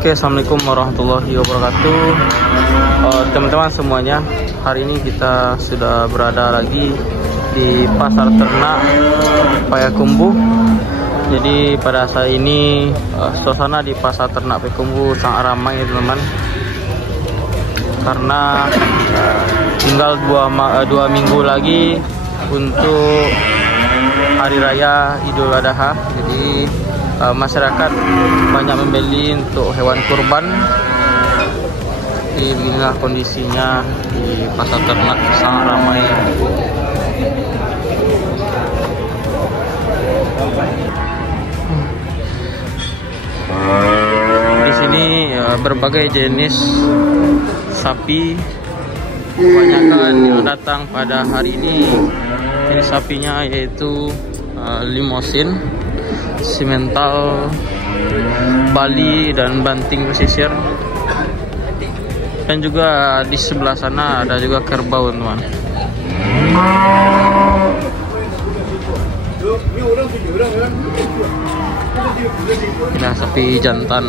Oke, assalamualaikum warahmatullahi wabarakatuh. Teman-teman semuanya, hari ini kita sudah berada lagi di pasar ternak Payakumbuh. Jadi pada saat ini suasana di pasar ternak Payakumbuh sangat ramai ya teman-teman, karena tinggal dua minggu lagi untuk hari raya Idul Adha. Jadi masyarakat banyak membeli untuk hewan kurban. Jadi beginilah kondisinya di pasar ternak, sangat ramai. Di sini berbagai jenis sapi kebanyakan yang datang pada hari ini. Jenis sapinya yaitu Limousin, Simental, Bali, dan Banting pesisir. Dan juga di sebelah sana ada juga kerbau teman. Ini sapi jantan.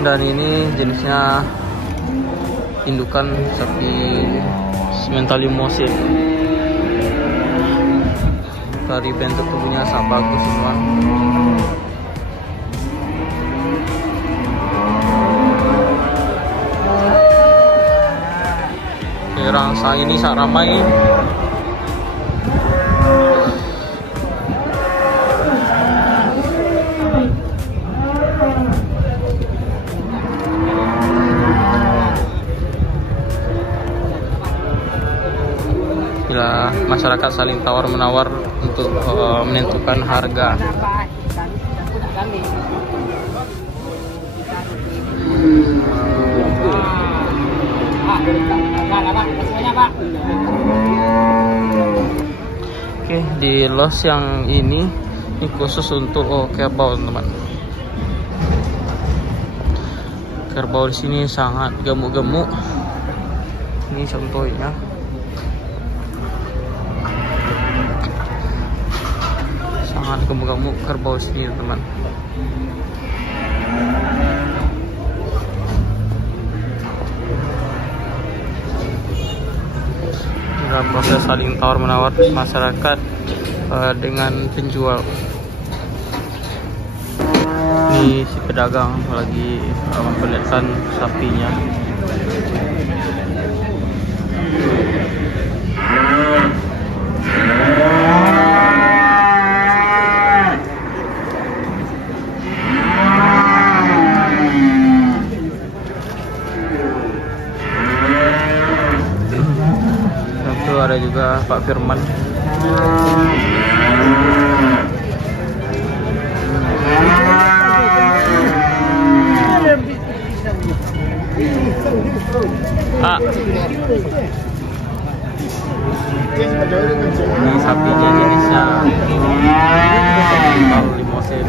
Dan ini jenisnya indukan sapi Simental Limousin. Dari bentuk tubuhnya sangat bagus semua. Orang saat ini sangat ramai. Bila masyarakat saling tawar-menawar untuk menentukan harga. Oke, di los yang ini khusus untuk kerbau teman. Kerbau di sini sangat gemuk-gemuk. Ini contohnya. Sangat gemuk-gemuk kerbau di sini teman. Dalam proses saling tawar-menawar masyarakat dengan penjual. Ini si pedagang lagi memperlihatkan sapinya. Ada juga Pak Firman. Ini sapinya jenisnya Limousin.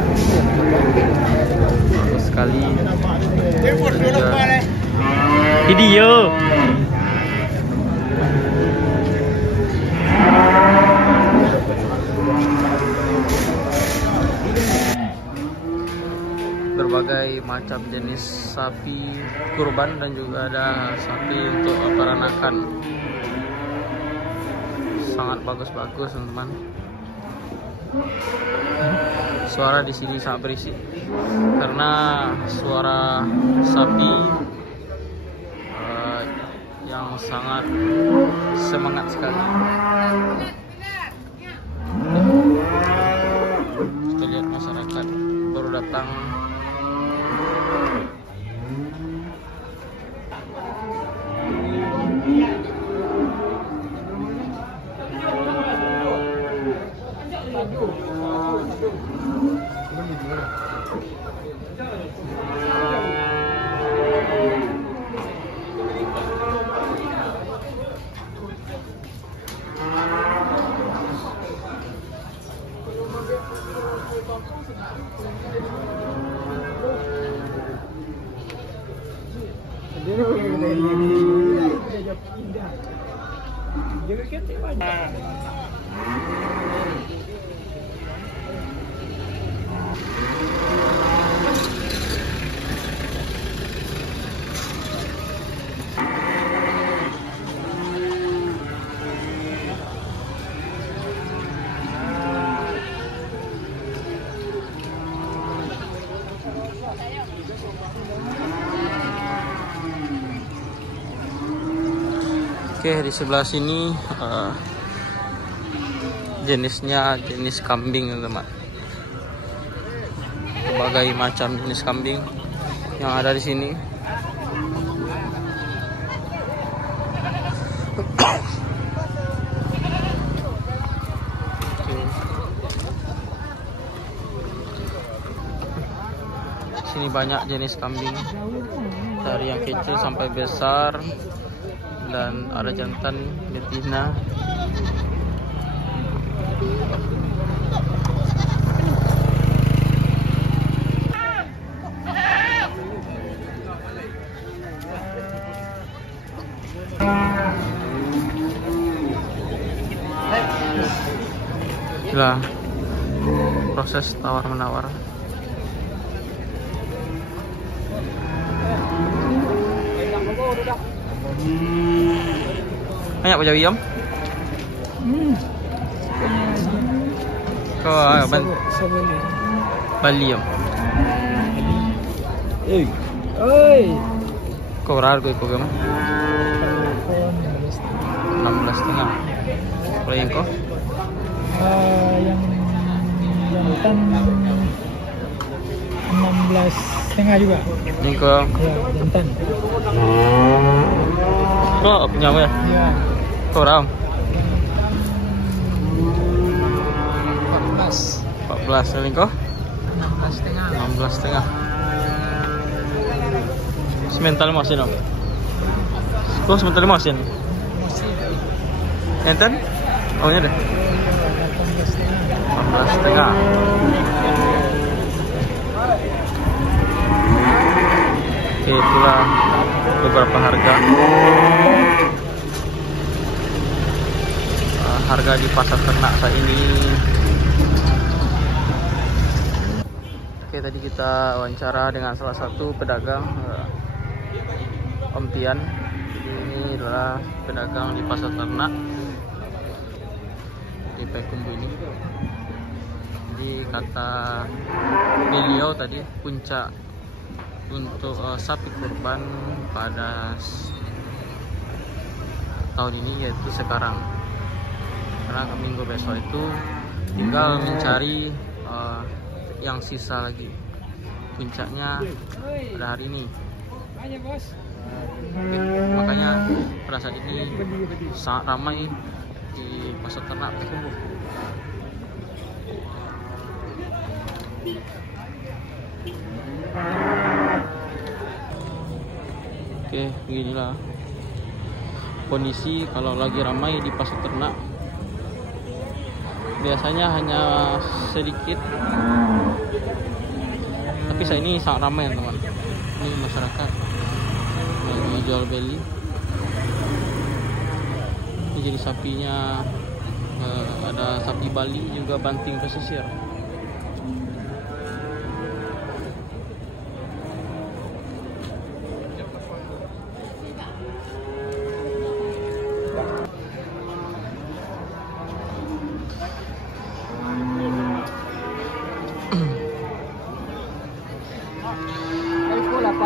Bagus sekali. Video. Berbagai macam jenis sapi kurban dan juga ada sapi untuk peranakan. Sangat bagus-bagus teman-teman. Suara di sini sangat berisik karena suara sapi yang sangat semangat sekali. Kita lihat masyarakat baru datang. Oke, di sebelah sini jenisnya jenis kambing, teman-teman. Berbagai macam jenis kambing yang ada di sini. Sini banyak jenis kambing, dari yang kecil sampai besar, dan ada jantan, betina. Inilah proses tawar-menawar. Banyak apa jawab? Kau Bali yam. Kau berapa kau gam? 16,5. Kalau yang kau? Yang jantan 16,5 juga. Yang kau? Ya, jantan. Kau punya apa ya? Ya. Kau berapa? 14. Yang kau? 16,5. Semental masin om. Kau semental masin. Enten? Oh ini deh. 18,5. Oke, itulah beberapa harga. Harga di pasar ternak saat ini. Oke, tadi kita wawancara dengan salah satu pedagang Om Tian. Ini adalah pedagang di pasar ternak di Payakumbuh ini. Jadi kata beliau tadi, puncak untuk sapi kurban pada tahun ini yaitu sekarang, karena ke minggu besok itu tinggal mencari yang sisa lagi. Puncaknya pada hari ini. Oke, makanya pada saat ini sangat ramai di pasar ternak Payakumbuh. Oke, beginilah kondisi kalau lagi ramai di pasar ternak. Biasanya hanya sedikit, tapi saat ini sangat ramai, teman. Ini masyarakat lagi jual beli. Ini jadi sapinya, ada sapi Bali juga banting pesisir.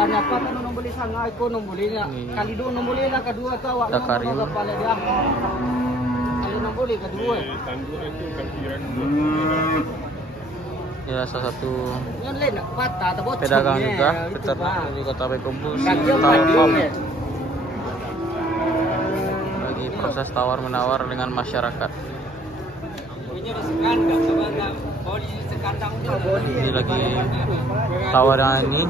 Apa kan nung beli sangai ko nung beli nga kali do nung beli na kadua ka wa Dakarin. pala dia kali nung beli kadua Ya, salah satu ngan lain patah ta bocor pedagang juga peternak di Kota Payakumbuh lagi proses tawar menawar dengan masyarakat. Ini lagi tawar yang ini.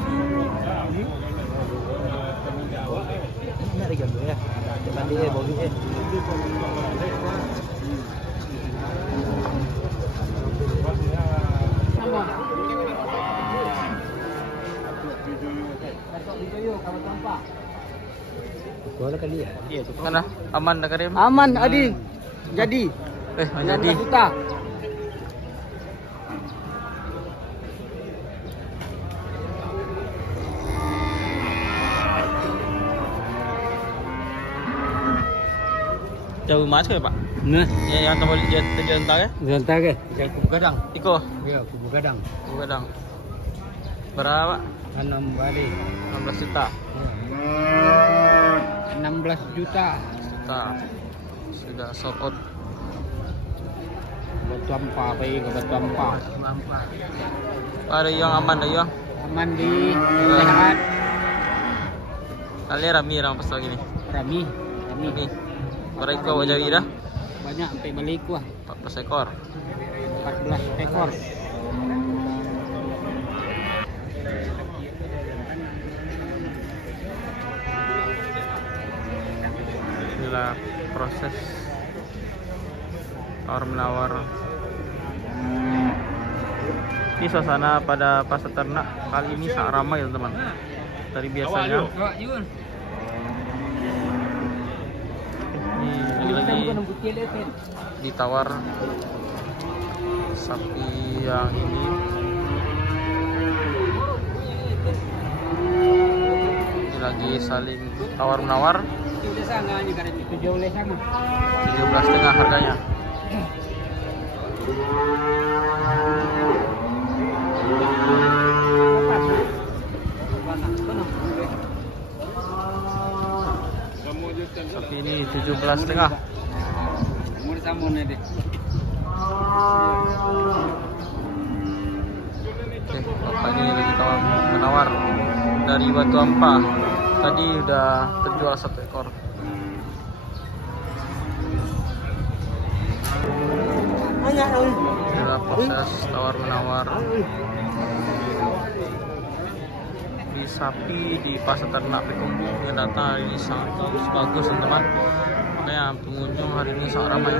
Mana? Aman dah Karim? aman adi jadi Jadi 16 juta. jauh mas ke Pak? Nah, Ya, yang tombol dia entar ya? entar ke yang kubu gadang. Iko, Ya, kubu gadang. Gadang. Berapa? 6 balik. 16 juta. 16 juta. juta. Sudah sold out. Batu ampa, bayi ke batu ampa. Ada yang aman dah yang. Aman di sehat. Kali rami orang pasal gini. Rami. Mereka kau jadi dah. Banyak sampai balik wah. 14 ekor. 14 ekor. Inilah proses tawar menawar. Ini suasana pada pasar ternak kali ini sangat ramai teman-teman. Dari biasanya. Ini lagi ditawar sapi yang ini. Ini lagi saling tawar menawar. 17,5 harganya. Sapi ini 17,5. Oke, bapak ini lagi tawar menawar dari Batu Ampa. Tadi udah terjual 1 ekor. Inilah proses tawar menawar di sapi di pasar ternak Payakumbuh yang datang hari ini sangat bagus teman-teman. Makanya pengunjung hari ini sangat ramai.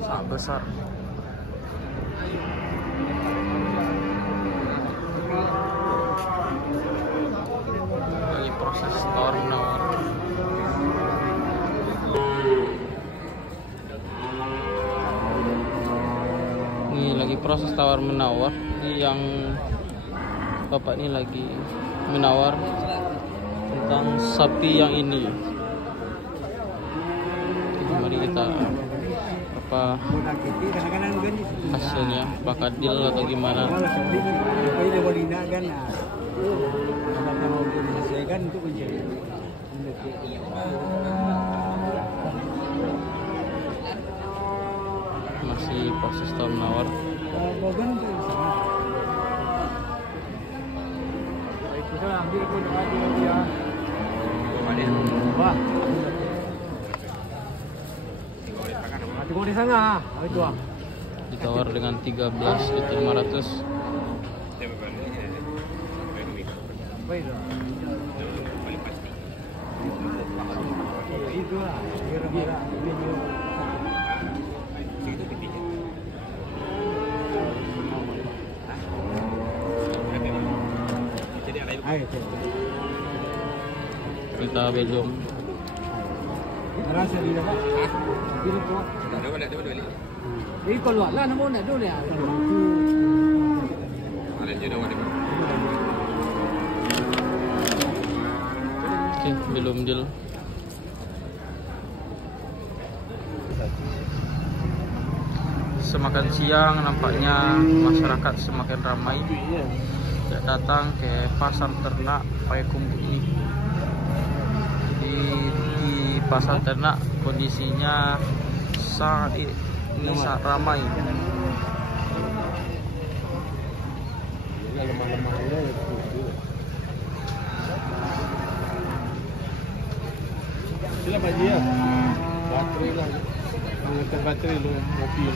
Sangat besar. Lagi proses tawar menawar. Ini lagi proses tawar menawar. Ini yang bapak ini lagi menawar tentang sapi yang ini. Oke, mari kita apa hasilnya, apakah deal atau gimana. Masih proses tawar menawar. Ditawar dengan 13.500. Kita belum. Oke, belum deal. Semakin siang nampaknya masyarakat semakin ramai datang ke pasar ternak Payakumbuh ini. Di pasar ternak kondisinya sangat ramai. Sila Pak Ji ya. Baterai lah. Baterai lu mobil.